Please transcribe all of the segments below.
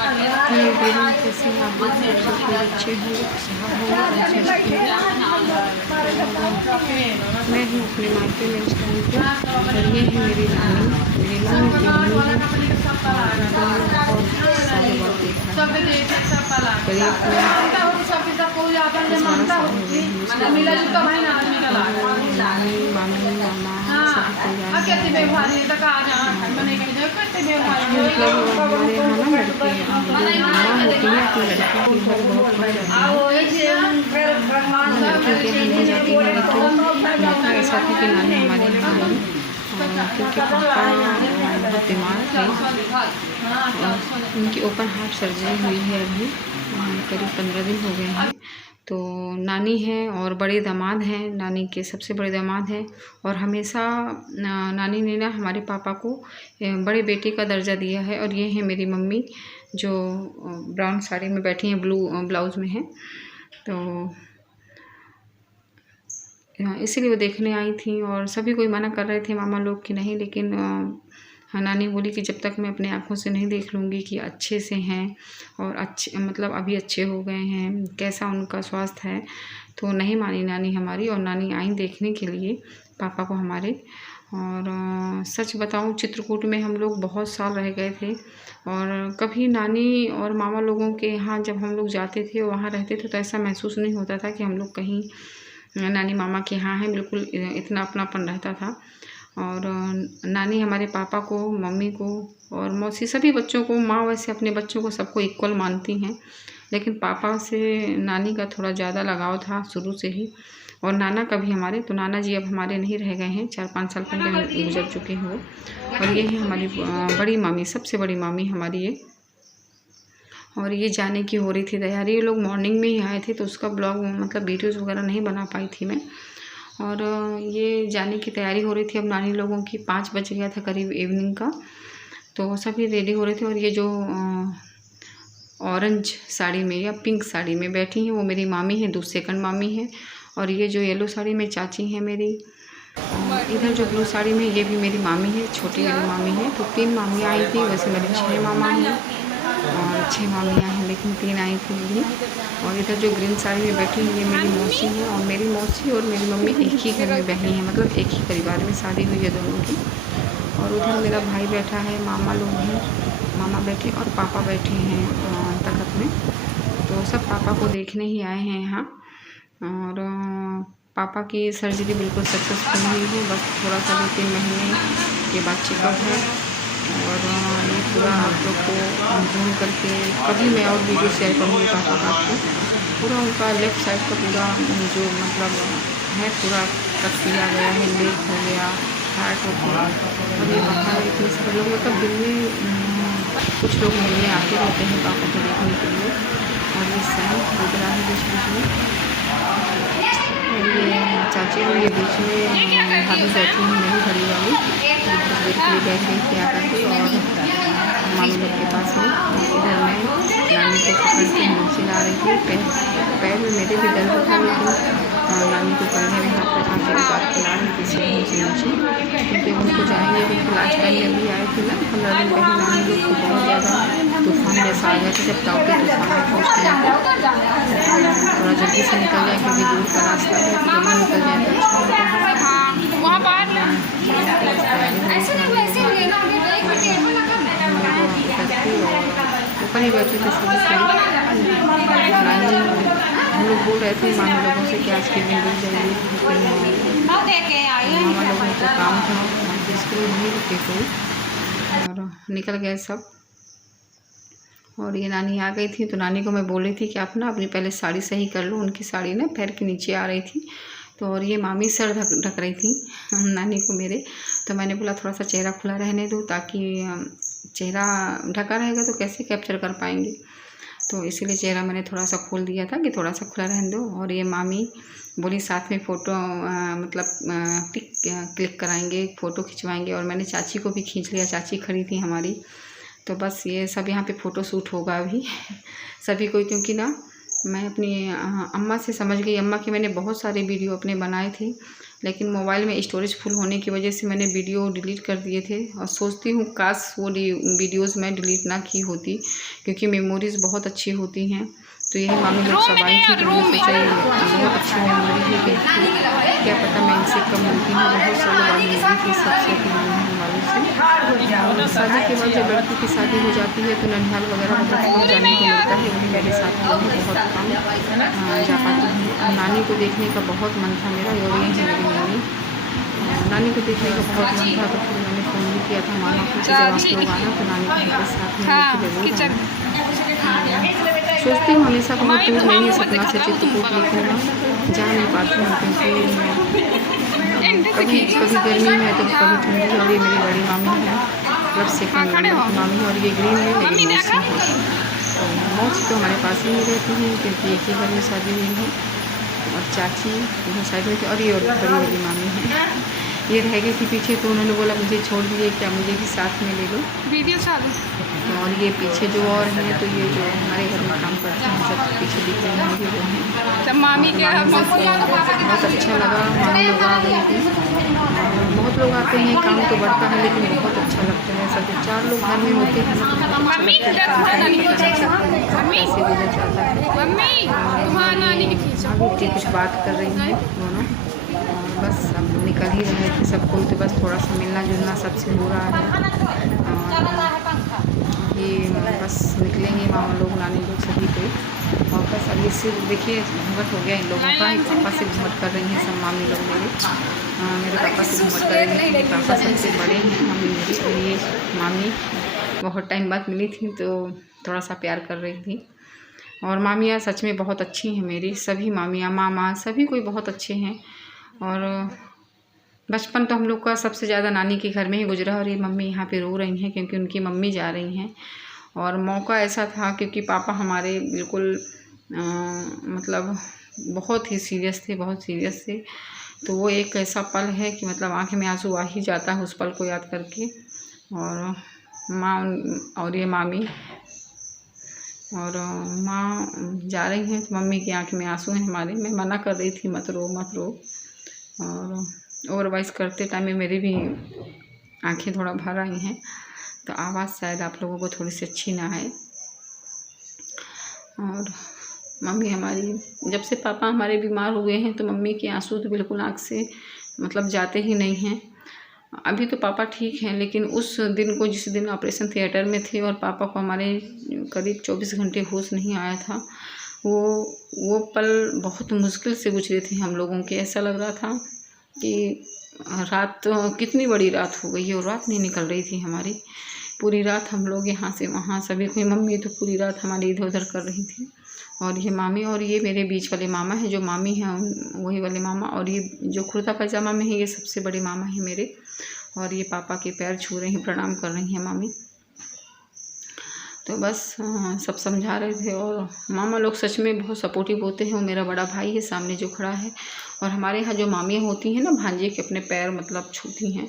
Hello कैसे हैं आप लोग? सब कोई अच्छे होंगे, खुशहाल होंगे और स्वस्थ होंगे। मैं हूँ अपने मायके में इस टाइम पे और ये है मेरी नानी की मम्मी है। और बहुत सालों बाद देखा है, करीब 10-12 साल हो गए हैं उसको नानी मामी मामा सभी कोई आए हैं। मतलब हमारे यहाँ ना लड़के माँ होती है अपनी लड़कियों की घर बहुत कम जाती है, लड़कियों के यहाँ नहीं जाती है। लेकिन मौका ऐसा था कि नानी हमारे यहाँ गई क्योंकि पापा बहुत बीमार थे और उनकी ओपन हार्ट सर्जरी हुई है अभी करीब 15 दिन हो गए हैं। तो नानी है और बड़े दामाद हैं, नानी के सबसे बड़े दामाद हैं और हमेशा नानी ने ना हमारे पापा को बड़े बेटे का दर्जा दिया है। और ये है मेरी मम्मी जो ब्राउन साड़ी में बैठी हैं, ब्लू ब्लाउज़ में है। तो इसीलिए वो देखने आई थी और सभी कोई मना कर रहे थे मामा लोग कि नहीं, लेकिन नानी बोली कि जब तक मैं अपने आँखों से नहीं देख लूँगी कि अच्छे से हैं और अच्छे मतलब अभी अच्छे हो गए हैं, कैसा उनका स्वास्थ्य है, तो नहीं मानी नानी हमारी। और नानी आई देखने के लिए पापा को हमारे। और सच बताऊं, चित्रकूट में हम लोग बहुत साल रह गए थे और कभी नानी और मामा लोगों के यहाँ जब हम लोग जाते थे वहाँ रहते थे तो ऐसा महसूस नहीं होता था कि हम लोग कहीं नानी मामा के यहाँ हैं। बिल्कुल इतना अपनापन रहता था। और नानी हमारे पापा को, मम्मी को और मौसी सभी बच्चों को, माँ वैसे अपने बच्चों को सबको इक्वल मानती हैं, लेकिन पापा से नानी का थोड़ा ज़्यादा लगाव था शुरू से ही। और नाना का भी हमारे, तो नाना जी अब हमारे नहीं रह गए हैं, 4-5 साल पहले गुजर चुके हैं वो। और ये है हमारी बड़ी मामी, सबसे बड़ी मामी हमारी ये। और ये जाने की हो रही थी तैयारी, ये लोग मॉर्निंग में ही आए थे तो उसका ब्लॉग मतलब वीडियोज़ वगैरह नहीं बना पाई थी मैं। और ये जाने की तैयारी हो रही थी अब नानी लोगों की, 5 बज गया था करीब इवनिंग का, तो सभी रेडी हो रहे थे। और ये जो ऑरेंज साड़ी में या पिंक साड़ी में बैठी हैं वो मेरी मामी है, सेकंड मामी है। और ये जो येलो साड़ी में चाची है मेरी, और इधर जो ब्लू साड़ी में ये भी मेरी मामी है, छोटी वाली मामी है। तो 3 मामी आई थी, वैसे मेरे 6 मामा हैं और 6 मामियाँ हैं, लेकिन 3 आई थी मेरी। और इधर जो ग्रीन साड़ी में बैठी है ये मेरी मौसी है और मेरी मौसी और मेरी मम्मी एक ही घर में बहनी है, मतलब एक ही परिवार में शादी हुई है दोनों की। और उधर मेरा भाई बैठा है, मामा लोग हैं, मामा बैठे और पापा बैठे हैं तखत में। तो सब पापा को देखने ही आए हैं यहाँ। और पापा की सर्जरी बिल्कुल सक्सेसफुल हुई है, बस थोड़ा सा 2-3 महीने के बाद चेकअप है। और ये पूरा आप लोग को जूम करके कभी मैं और वीडियो शेयर करूँगी पापा का आपको। पूरा उनका लेफ़्ट साइड का पूरा जो मतलब है पूरा कट किया गया है, लेग हो गया, हार्ट हो गया। और ये बाहर इतने सारे लोग, मतलब दिन में कुछ लोग मिलने आते रहते हैं पापा को देखने के लिए। और ये सही लग रहा है बीच बीच में। और ये चाची और ये बीच में भाभी बैठी हैं मेरी बड़ी वाली, तस्वीर के लिए बैठ गई थी आकर के। और मामी लोग के पास में इधर मैं नानी को पकड़ के नीचे ला रही थी। पैर में मेरे भी दर्द था, लेकिन नानी को कंधे में हाथ रखा के बात खिला रही थी से नीचे, क्योंकि उनको जाएंगे क्योंकि लास्ट टाइम अभी आए थे ना 15 दिन पहले, नानी लोग को बहुत ज़्यादा तूफान जैसा आ गया था। जब ताऊ के तूफान में पहुँचते हैं थोड़ा जल्दी से निकल जाए क्योंकि दूर का रास्ता है, तो जल्दी निकल जाए तो अच्छा होता है। ऊपर ही बैठे थे सभी से। हम लोग बोल रहे थे मामी लोगों से कि आज के दिन रुक जाइए, लेकिन मामा लोगों को काम था इसके लिए नहीं रुके कोई और निकल गए सब। और ये नानी आ गई थी तो नानी को मैं बोल रही थी कि आप ना अपनी पहले साड़ी सही कर लो, उनकी साड़ी ना पैर के नीचे आ रही थी। तो और ये मामी सर ढक रही थी नानी को मेरे, तो मैंने बोला थोड़ा सा चेहरा खुला रहने दो, ताकि चेहरा ढका रहेगा तो कैसे कैप्चर कर पाएंगे। तो इसीलिए चेहरा मैंने थोड़ा सा खोल दिया था कि थोड़ा सा खुला रहने दो। और ये मामी बोली साथ में फ़ोटो मतलब पिक क्लिक कराएंगे, फ़ोटो खिंचवाएंगे। और मैंने चाची को भी खींच लिया, चाची खड़ी थी हमारी। तो बस ये सब यहाँ पे फ़ोटो शूट होगा अभी सभी को, क्योंकि ना मैं अपनी अम्मा से समझ गई। अम्मा के मैंने बहुत सारे वीडियो अपने बनाए थे लेकिन मोबाइल में स्टोरेज फुल होने की वजह से मैंने वीडियो डिलीट कर दिए थे। और सोचती हूँ काश वो वीडियोज़ मैं डिलीट ना की होती, क्योंकि मेमोरीज़ बहुत अच्छी होती हैं। तो यही मामी लोग सब आई थी, तो मैंने सोचा ये बहुत अच्छी मेमोरी है कि क्या पता मैं इनसे कम मिलती हूँ। बहुत सालों बाद मिली थी सबसे अपनी मम्मी वालों से। और शादी के बाद जब लड़की की शादी हो जाती है तो ननिहाल वगैरह बहुत कम जाने को मिलता है। वही मेरे साथ बहुत कम जा पाती हूँ। नानी को देखने का बहुत मन था मेरा, और ये है मेरी नानी। नानी को देखने का बहुत मन था, तो फिर मैंने फ़ोन भी किया था मामा को कि जब आप लोग आना तो नानी को मेरे साथ में लेके जरूर आना। सोचती हूँ हमेशा बहुत दूर नहीं है सपना से चित्रकूट, लेकिन जा नहीं पाती हूँ क्योंकि कभी गर्मी है तो कभी ठंडी। और ये मेरी बड़ी मामी है, मतलब सेकंड मामी है, और ये ग्रीन है मेरी मौसी है। तो मौसी तो हमारे पास ही रहती हैं क्योंकि एक ही घर में शादी हुई है। और चाची इधर साइड में थी, और ये बड़ी वाली मामी है, ये रह गई थी पीछे, तो उन्होंने बोला मुझे छोड़ दिए क्या, मुझे भी साथ में ले लो। वीडियो चालू। और ये पीछे जो और हैं, तो ये जो हमारे घर में काम करते हैं सब पीछे दिख रहे हैं, वो हैं मामी के। बहुत अच्छा लगा, मामी लोग आ गई थी। बहुत लोग आते हैं, काम तो बढ़ता है लेकिन बहुत अच्छा लगता है। सब 4 लोग घर में होते हैं तो कुछ बात कर रही हैं दोनों। बस अब निकल ही रहे थे सब कोई, तो बस थोड़ा सा मिलना जुलना सबसे हो रहा है। ये बस निकलेंगे मामा लोग, नानी लोग सभी कोई। और बस अब ये सिर्फ देखिए घूंघट हो गया इन लोगों का। पापा से घूंघट कर रही हैं सब मामी लोग मेरे पापा से घूंघट कर रही हैं। पापा सबसे बड़े हैं, मम्मी मेरी, और ये मामी बहुत टाइम बाद मिली थी तो थोड़ा सा प्यार कर रही थी। और मामियाँ सच में बहुत अच्छी हैं मेरी, सभी मामियाँ मामा सभी कोई बहुत अच्छे हैं। और बचपन तो हम लोग का सबसे ज़्यादा नानी के घर में ही गुजरा। और ये मम्मी यहाँ पे रो रही हैं क्योंकि उनकी मम्मी जा रही हैं। और मौका ऐसा था क्योंकि पापा हमारे बिल्कुल मतलब बहुत ही सीरियस थे, बहुत सीरियस थे। तो वो एक ऐसा पल है कि मतलब आँख में आंसू आ ही जाता है उस पल को याद करके। और माँ और ये मामी और माँ जा रही हैं तो मम्मी की आँख में आंसू हैं हमारे। मैं मना कर रही थी मत रो मत रो, और ओवरवाइज करते टाइम में मेरी भी आंखें थोड़ा भर आई हैं, तो आवाज़ शायद आप लोगों को थोड़ी सी अच्छी ना आए। और मम्मी हमारी, जब से पापा हमारे बीमार हुए हैं तो मम्मी के आंसू तो बिल्कुल आँख से मतलब जाते ही नहीं हैं। अभी तो पापा ठीक हैं, लेकिन उस दिन को जिस दिन ऑपरेशन थिएटर में थे और पापा को हमारे करीब 24 घंटे होश नहीं आया था, वो पल बहुत मुश्किल से गुजरे थे हम लोगों के। ऐसा लग रहा था कि रात कितनी बड़ी रात हो गई है, और रात नहीं निकल रही थी हमारी। पूरी रात हम लोग यहाँ से वहाँ सभी कोई, मम्मी तो पूरी रात हमारी इधर उधर कर रही थी। और ये मामी, और ये मेरे बीच वाले मामा है, जो मामी हैं वही वाले मामा। और ये जो कुर्ता पैजामा में है ये सबसे बड़े मामा हैं मेरे। और ये पापा के पैर छू रही हैं, प्रणाम कर रही हैं मामी। तो बस सब समझा रहे थे। और मामा लोग सच में बहुत सपोर्टिव होते हैं। वो मेरा बड़ा भाई है सामने जो खड़ा है। और हमारे यहाँ जो मामियाँ होती हैं ना, भांजे के अपने पैर मतलब छूती हैं,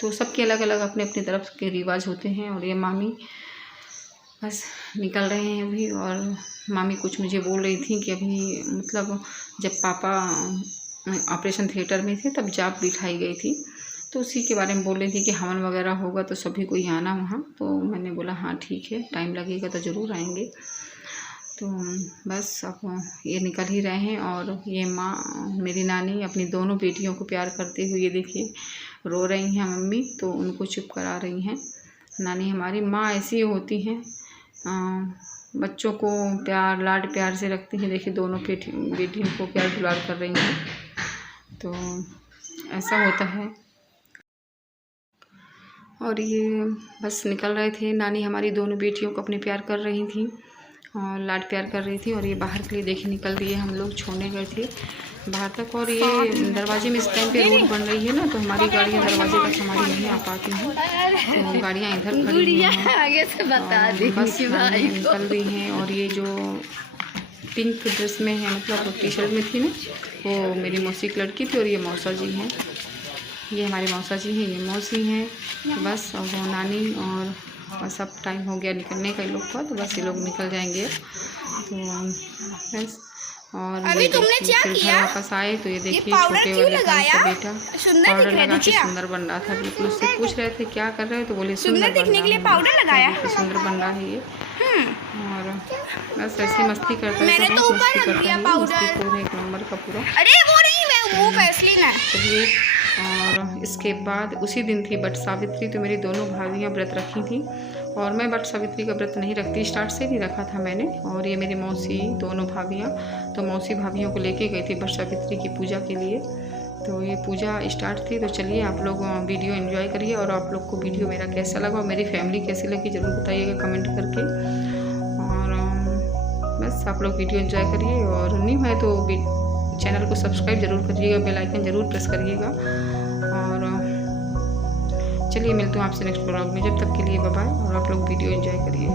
तो सबके अलग अलग अपने अपनी तरफ के रिवाज होते हैं। और ये मामी बस निकल रहे हैं अभी। और मामी कुछ मुझे बोल रही थी कि अभी मतलब जब पापा ऑपरेशन थिएटर में थे तब जाप बिठाई गई थी, तो उसी के बारे में बोल रही थी कि हवन वगैरह होगा तो सभी को ही आना वहाँ। तो मैंने बोला हाँ ठीक है, टाइम लगेगा तो ज़रूर आएंगे। तो बस अब ये निकल ही रहे हैं। और ये माँ मेरी नानी अपनी दोनों बेटियों को प्यार करते हुए देखिए रो रही हैं मम्मी, तो उनको चुप करा रही हैं। नानी हमारी माँ ऐसी होती हैं, बच्चों को प्यार लाड प्यार से रखती हैं। देखिए दोनों बेटियों को प्यार दुलार कर रही हैं, तो ऐसा होता है। और ये बस निकल रहे थे। नानी हमारी दोनों बेटियों को अपने प्यार कर रही थी और लाड प्यार कर रही थी। और ये बाहर के लिए देखिए निकल दिए, हम लोग छोड़ने गए थे बाहर तक। और ये दरवाजे में इस टाइम पे रोड बन रही है ना, तो हमारी गाड़ियाँ दरवाजे तक हमारी नहीं आ पाती हैं, तो गाड़ियाँ इधर खड़ी हैं। आगे से बता दी बस निकल रही हैं। और ये जो पिंक ड्रेस में है, मतलब टी शर्ट में थी ना, वो मेरी मौसी की लड़की थी। और ये मौसा जी हैं, ये हमारे मौसा जी हैं, ये मौसी हैं। तो बस अब वो नानी, और बस अब टाइम हो गया निकलने का इन लोग का, तो बस ये लोग निकल जाएंगे। तो बस और अभी तुमने क्या फिर किया? घर वापस आए तो ये देखिए पाउडर छोटे क्यों वाले का लगाया? बेटा सुंदर पाउडर दिख रहा है लगा के क्या? सुंदर बन रहा था। बिल्कुल उससे पूछ रहे थे क्या कर रहे हो, तो बोले सुंदर सुंदर बन दिखने रहा के लिए हूँ। पाउडर लगाया? देखिए सुंदर बन रहा है ये। और बस ऐसे मस्ती करता मैंने रहता, तो बहुत ऊपर मस्ती रख करता दिया है, पाउडर। मस्तीखोर है एक नंबर का पूरा। अरे वो नहीं, मैं वो वैसलीन है। चलिए, और इसके बाद उसी दिन थी वट सावित्री, तो मेरी दोनों भाभियाँ व्रत रखी थी और मैं वट सावित्री का व्रत नहीं रखती, स्टार्ट से नहीं रखा था मैंने। और ये मेरी मौसी दोनों भाभियाँ, तो मौसी भाभियों को लेके गई थी वट सावित्री की पूजा के लिए। तो ये पूजा स्टार्ट थी। तो चलिए आप लोग वीडियो एंजॉय करिए, और आप लोग को वीडियो मेरा कैसा लगा और मेरी फैमिली कैसी लगी ज़रूर बताइएगा कमेंट करके। और बस आप लोग वीडियो एंजॉय करिए, और न्यू है तो चैनल को सब्सक्राइब जरूर करिएगा, बेल आइकन ज़रूर प्रेस करिएगा। और चलिए मिलते हूँ आपसे नेक्स्ट ब्लॉग में, जब तक के लिए बाय बाय, और आप लोग वीडियो एंजॉय करिए।